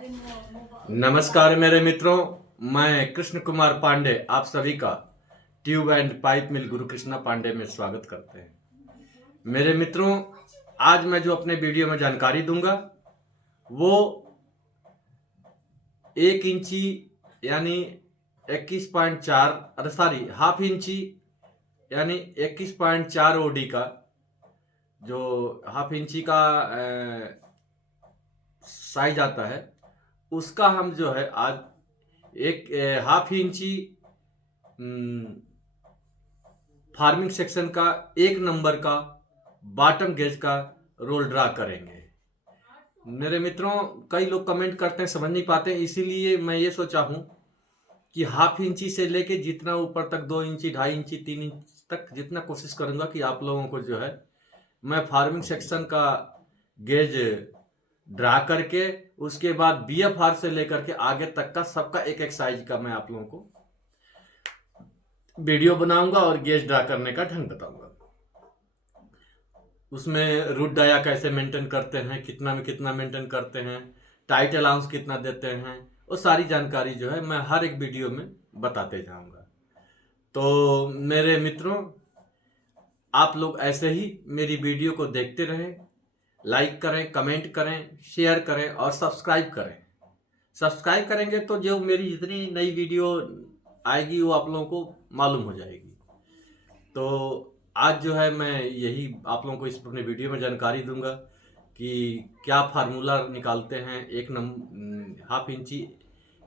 नमस्कार मेरे मित्रों, मैं कृष्ण कुमार पांडे आप सभी का ट्यूब एंड पाइप मिल गुरु कृष्णा पांडे में स्वागत करते हैं। मेरे मित्रों, आज मैं जो अपने वीडियो में जानकारी दूंगा वो 1 इंची यानी 21.4 अरे सॉरी हाफ इंची यानी 21.4 ओडी का जो हाफ इंची का साइज आता है उसका हम जो है आज एक हाफ इंची फार्मिंग सेक्शन का 1 नंबर का बॉटम गेज का रोल ड्रा करेंगे। मेरे मित्रों, कई लोग कमेंट करते हैं, समझ नहीं पाते, इसीलिए मैं ये सोचा हूँ कि हाफ इंची से लेके जितना ऊपर तक 2 इंची 2.5 इंची 3 इंच तक जितना कोशिश करूँगा कि आप लोगों को जो है मैं फार्मिंग सेक्शन का गेज ड्रा करके उसके बाद BFR से लेकर के आगे तक का सबका एक एक साइज का मैं आप लोगों को वीडियो बनाऊंगा और गेज ड्रा करने का ढंग बताऊंगा। उसमें रूट डाया कैसे मेंटेन करते हैं, कितना में कितना मेंटेन करते हैं, टाइट अलाउंस कितना देते हैं, वो सारी जानकारी जो है मैं हर एक वीडियो में बताते जाऊंगा। तो मेरे मित्रों, आप लोग ऐसे ही मेरी वीडियो को देखते रहें, लाइक करें, कमेंट करें, शेयर करें और सब्सक्राइब करें। सब्सक्राइब करेंगे तो जो मेरी जितनी नई वीडियो आएगी वो आप लोगों को मालूम हो जाएगी। तो आज जो है मैं यही आप लोगों को इस अपने वीडियो में जानकारी दूंगा कि क्या फार्मूला निकालते हैं हाफ इंची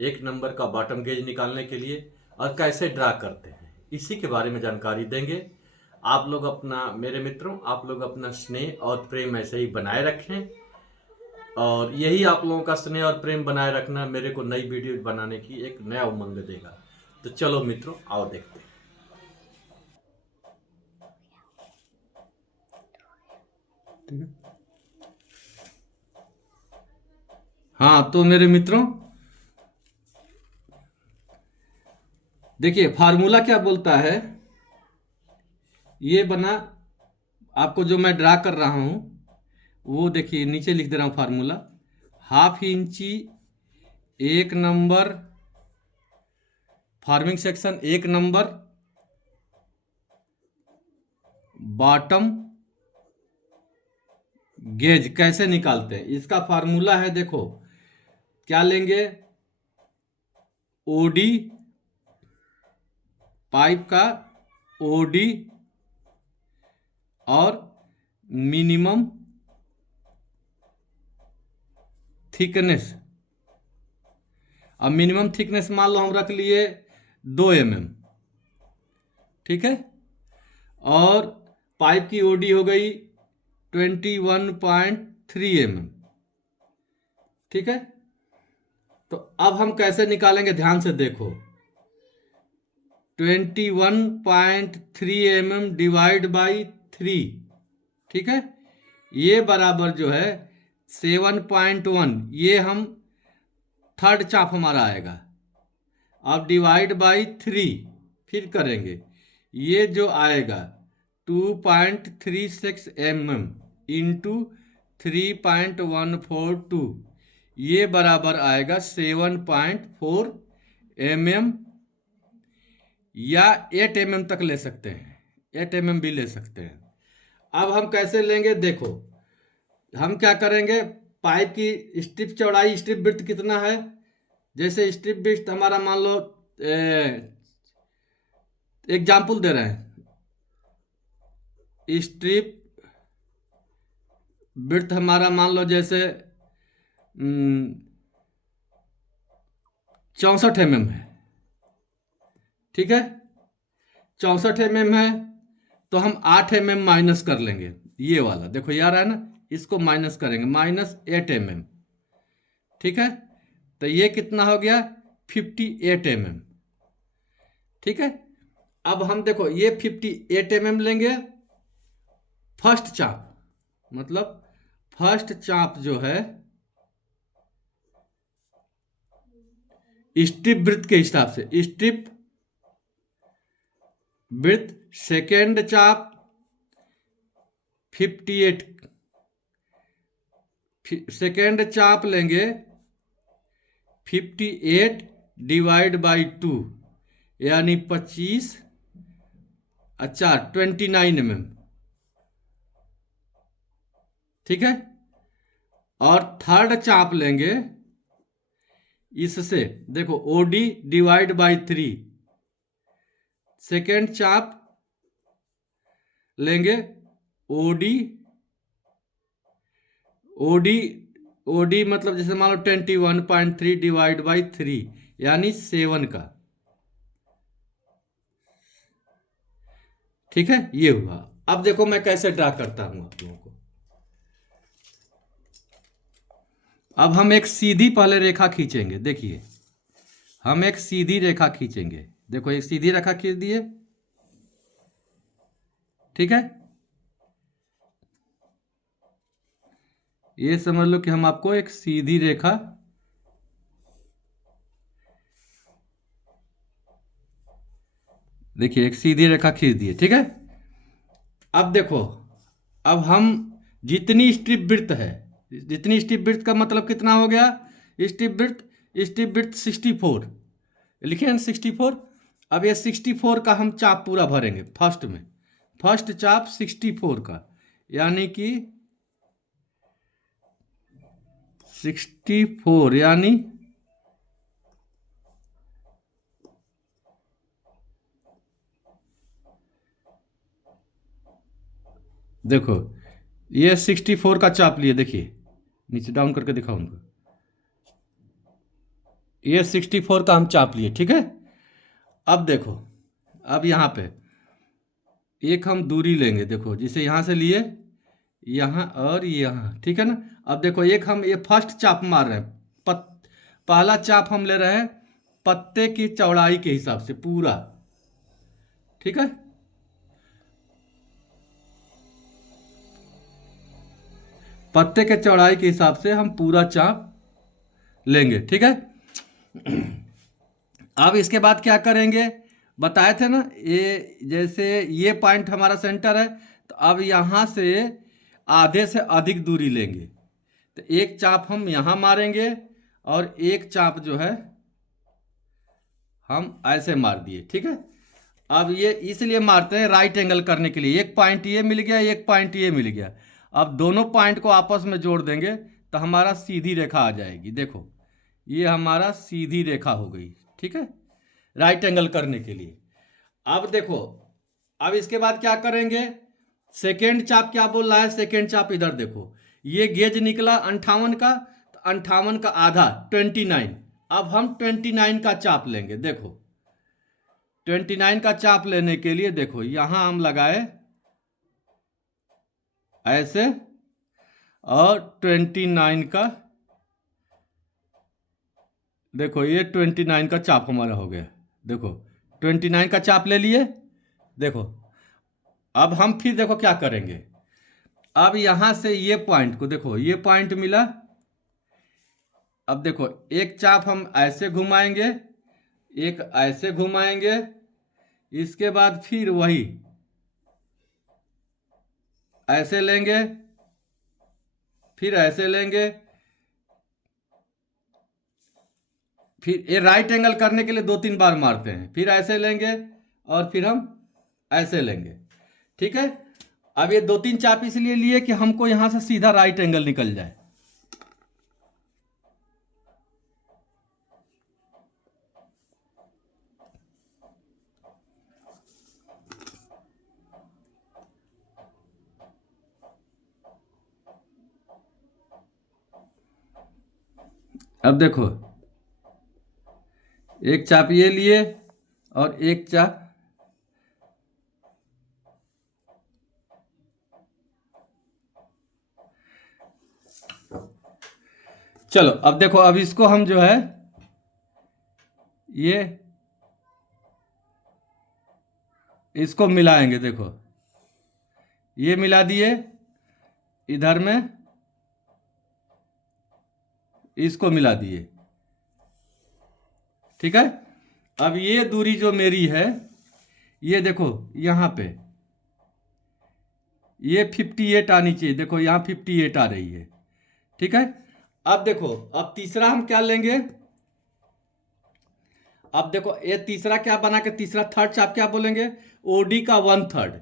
1 नंबर का बॉटम गेज निकालने के लिए और कैसे ड्रा करते हैं, इसी के बारे में जानकारी देंगे। आप लोग अपना, मेरे मित्रों, आप लोग अपना स्नेह और प्रेम ऐसे ही बनाए रखें और यही आप लोगों का स्नेह और प्रेम बनाए रखना मेरे को नई वीडियो बनाने की एक नया उमंग देगा। तो चलो मित्रों, आओ देखते हैं। हाँ, तो मेरे मित्रों देखिए, फार्मूला क्या बोलता है। ये बना, आपको जो मैं ड्रा कर रहा हूं वो देखिए, नीचे लिख दे रहा हूं फार्मूला। हाफ इंची 1 number farming section 1 number bottom gauge कैसे निकालते हैं, इसका फार्मूला है। देखो क्या लेंगे, ओडी पाइप का ओडी और मिनिमम थिकनेस। अब मिनिमम थिकनेस मान लो हम रख लिए 2 mm, ठीक है। और पाइप की ओडी हो गई 21.3 mm, ठीक है। तो अब हम कैसे निकालेंगे, ध्यान से देखो। 21.3 mm डिवाइड बाई 3, ठीक है। ये बराबर जो है 7.1, ये हम थर्ड चाप हमारा आएगा। अब डिवाइड बाई 3 फिर करेंगे, ये जो आएगा 2.36 mm इंटू 3.142, ये बराबर आएगा 7.4 mm या 8 mm तक ले सकते हैं, 8 mm भी ले सकते हैं। अब हम कैसे लेंगे, देखो हम क्या करेंगे, पाइप की स्ट्रिप चौड़ाई, स्ट्रिप विड्थ कितना है। जैसे स्ट्रिप विड्थ हमारा मान लो, एग्जाम्पल दे रहे हैं, स्ट्रिप विड्थ हमारा मान लो जैसे 64 mm है, ठीक है। 64 mm है तो हम 8 mm माइनस कर लेंगे। ये वाला देखो ये आ रहा है ना, इसको माइनस करेंगे, -8 mm, ठीक है। तो ये कितना हो गया, 58 mm, ठीक है। अब हम देखो ये 58 mm लेंगे फर्स्ट चाप, मतलब फर्स्ट चाप जो है स्ट्रिप वृत्त के हिसाब से, स्ट्रिप वृत्त। सेकेंड चाप 58, सेकेंड चाप लेंगे 58 डिवाइड बाई 2 यानी 25, अच्छा 29 mm, ठीक है। और थर्ड चाप लेंगे इससे, देखो OD डिवाइड बाई 3, सेकेंड चाप लेंगे OD, OD मतलब जैसे मान लो 21.3 डिवाइड बाई 3 यानी 7 का, ठीक है। ये हुआ। अब देखो मैं कैसे ड्रा करता हूं आप लोगों को। अब हम एक सीधी पहले रेखा खींचेंगे, देखिए हम एक सीधी रेखा खींचेंगे, देखो एक सीधी रेखा खींच दिए, ठीक है। ये समझ लो कि हम आपको एक सीधी रेखा, देखिए एक सीधी रेखा खींच दी है, ठीक है। अब देखो, अब हम जितनी स्ट्रिप वृत्त है, जितनी स्ट्रिप वृत्त का मतलब कितना हो गया, स्ट्रिप वृत्त 64 लिखे हैं 64। अब ये 64 का हम चाप पूरा भरेंगे फर्स्ट में, फर्स्ट चाप 64 का, यानी कि 64 यानी देखो ये 64 का चाप लिए, देखिए नीचे डाउन करके दिखाओ उनको, ये 64 का हम चाप लिए, ठीक है। अब देखो, अब यहाँ पे एक हम दूरी लेंगे, देखो जिसे यहाँ से लिए यहाँ और यहाँ, ठीक है ना। अब देखो एक हम ये फर्स्ट चाप मार रहे हैं, पहला चाप हम ले रहे हैं पत्ते की चौड़ाई के हिसाब से पूरा, ठीक है। पत्ते के चौड़ाई के हिसाब से हम पूरा चाप लेंगे, ठीक है। अब इसके बाद क्या करेंगे, बताए थे ना, ये जैसे ये पॉइंट हमारा सेंटर है, तो अब यहाँ से आधे से अधिक दूरी लेंगे, तो एक चाप हम यहाँ मारेंगे और एक चाप जो है हम ऐसे मार दिए, ठीक है। अब ये इसलिए मारते हैं राइट एंगल करने के लिए, एक पॉइंट ये मिल गया, एक पॉइंट ये मिल गया। अब दोनों पॉइंट को आपस में जोड़ देंगे तो हमारा सीधी रेखा आ जाएगी, देखो ये हमारा सीधी रेखा हो गई, ठीक है, राइट एंगल करने के लिए। अब देखो, अब इसके बाद क्या करेंगे, सेकेंड चाप क्या बोल रहा है, सेकेंड चाप इधर देखो, ये गेज निकला 58 का, तो 58 का आधा 29, अब हम 29 का चाप लेंगे, देखो 29 का चाप लेने के लिए देखो यहां हम लगाए ऐसे, और 29 का, देखो ये 29 का चाप हमारा हो गया, देखो 29 का चाप ले लिए। देखो अब हम फिर देखो क्या करेंगे, अब यहां से ये पॉइंट को देखो, ये पॉइंट मिला, अब देखो एक चाप हम ऐसे घुमाएंगे, एक ऐसे घुमाएंगे, इसके बाद फिर वही ऐसे लेंगे, फिर ऐसे लेंगे, फिर ये राइट एंगल करने के लिए 2-3 बार मारते हैं, फिर ऐसे लेंगे और फिर हम ऐसे लेंगे, ठीक है। अब ये 2-3 चाप इसलिए लिए कि हमको यहां से सीधा राइट एंगल निकल जाए। अब देखो एक चाप ये लिए और एक चाप, चलो अब देखो, अब इसको हम जो है ये इसको मिलाएंगे, देखो ये मिला दिए, इधर में इसको मिला दिए, ठीक है। अब ये दूरी जो मेरी है, ये देखो यहां पे ये 58 आनी चाहिए, देखो यहां 58 आ रही है, ठीक है। अब देखो, अब तीसरा हम क्या लेंगे, अब देखो ये तीसरा क्या बना के तीसरा थर्ड चाप क्या बोलेंगे, ओडी का 1/3।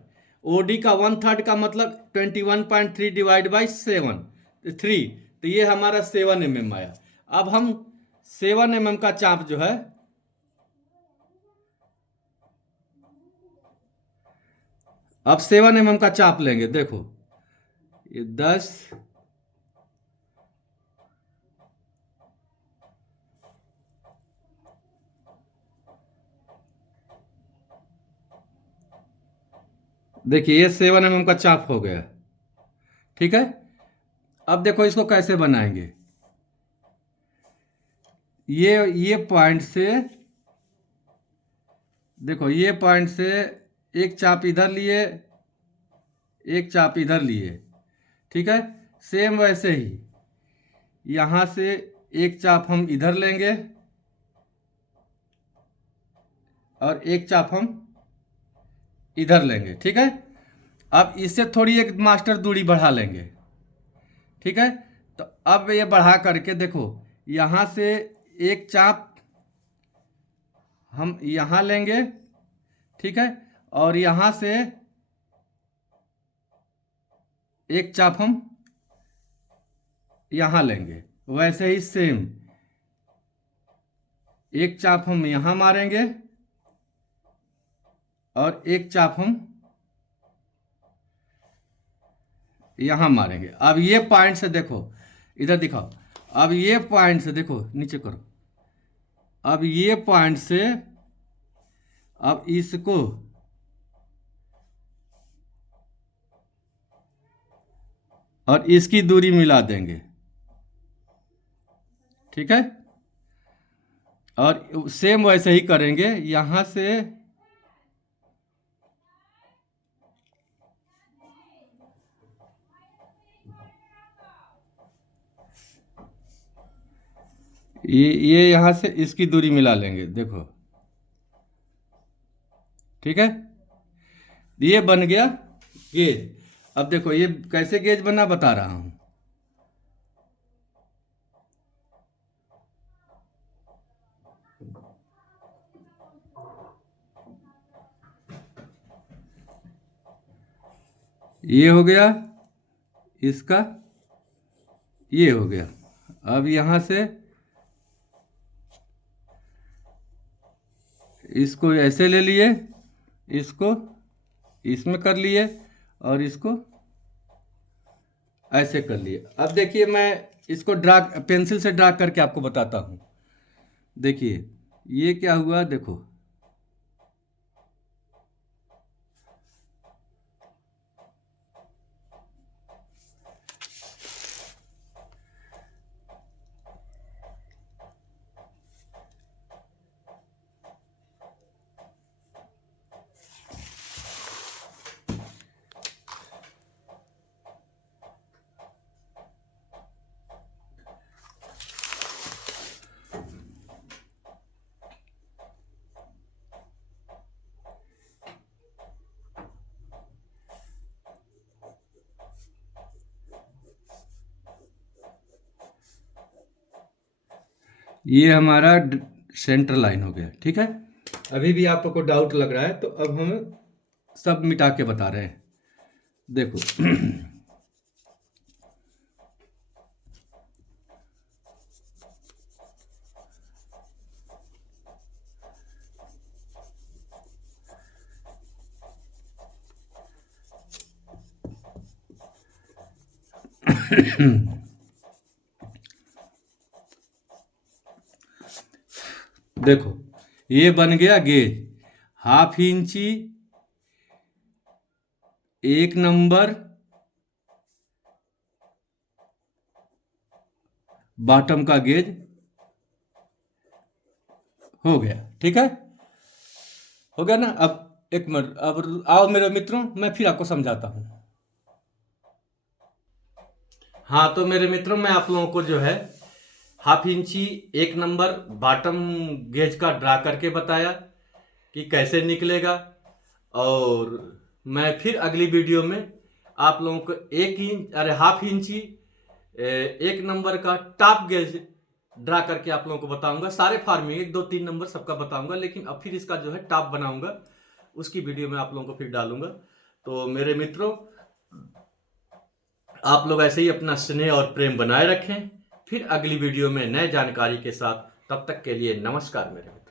ओडी का 1/3 का मतलब 21.3 डिवाइड बाई 3, तो ये हमारा 7 mm आया। अब हम 7 mm का चाप जो है, अब 7 mm का चाप लेंगे। देखो ये 10, देखिए ये 7 mm का चाप हो गया। ठीक है, अब देखो इसको कैसे बनाएंगे। ये पॉइंट से, देखो ये पॉइंट से एक चाप इधर लिए, एक चाप इधर लिए। ठीक है, सेम वैसे ही यहाँ से एक चाप हम इधर लेंगे और एक चाप हम इधर लेंगे। ठीक है, अब इससे थोड़ी एक मास्टर दूरी बढ़ा लेंगे। ठीक है, तो अब ये बढ़ा करके देखो यहाँ से एक चाप हम यहाँ लेंगे। ठीक है, और यहाँ से एक चाप हम यहाँ लेंगे। वैसे ही सेम एक चाप हम यहाँ मारेंगे और एक चाप हम यहाँ मारेंगे। अब ये पॉइंट से देखो, इधर दिखाओ, अब ये पॉइंट से देखो, नीचे करो, अब ये पॉइंट से अब इसको और इसकी दूरी मिला देंगे। ठीक है, और सेम वैसे ही करेंगे यहाँ से ये यहाँ से इसकी दूरी मिला लेंगे। देखो ठीक है, ये बन गया गेज। अब देखो ये कैसे गेज बना बता रहा हूं। ये हो गया इसका, ये हो गया। अब यहाँ से इसको ऐसे ले लिए, इसको इसमें कर लिए और इसको ऐसे कर लिए। अब देखिए मैं इसको ड्रा पेंसिल से ड्रा करके आपको बताता हूँ। देखिए ये क्या हुआ, देखो ये हमारा सेंटर लाइन हो गया। ठीक है, अभी भी आपको डाउट लग रहा है तो अब हम सब मिटा के बता रहे हैं। देखो देखो ये बन गया गेज, 1/2 इंची 1 नंबर बॉटम का गेज हो गया। ठीक है, हो गया ना। अब एक मिनट, अब आओ मेरे मित्रों, मैं फिर आपको समझाता हूं। हाँ तो मेरे मित्रों, मैं आप लोगों को जो है 1/2 इंची 1 नंबर बॉटम गेज का ड्रा करके बताया कि कैसे निकलेगा। और मैं फिर अगली वीडियो में आप लोगों को 1 इंच 1/2 इंची 1 नंबर का टॉप गेज ड्रा करके आप लोगों को बताऊंगा। सारे फार्मिंग 1 2 3 नंबर सबका बताऊंगा, लेकिन अब फिर इसका जो है टॉप बनाऊंगा, उसकी वीडियो में आप लोगों को फिर डालूंगा। तो मेरे मित्रों, आप लोग ऐसे ही अपना स्नेह और प्रेम बनाए रखें। फिर अगली वीडियो में नए जानकारी के साथ, तब तक के लिए नमस्कार मेरे मित्रों।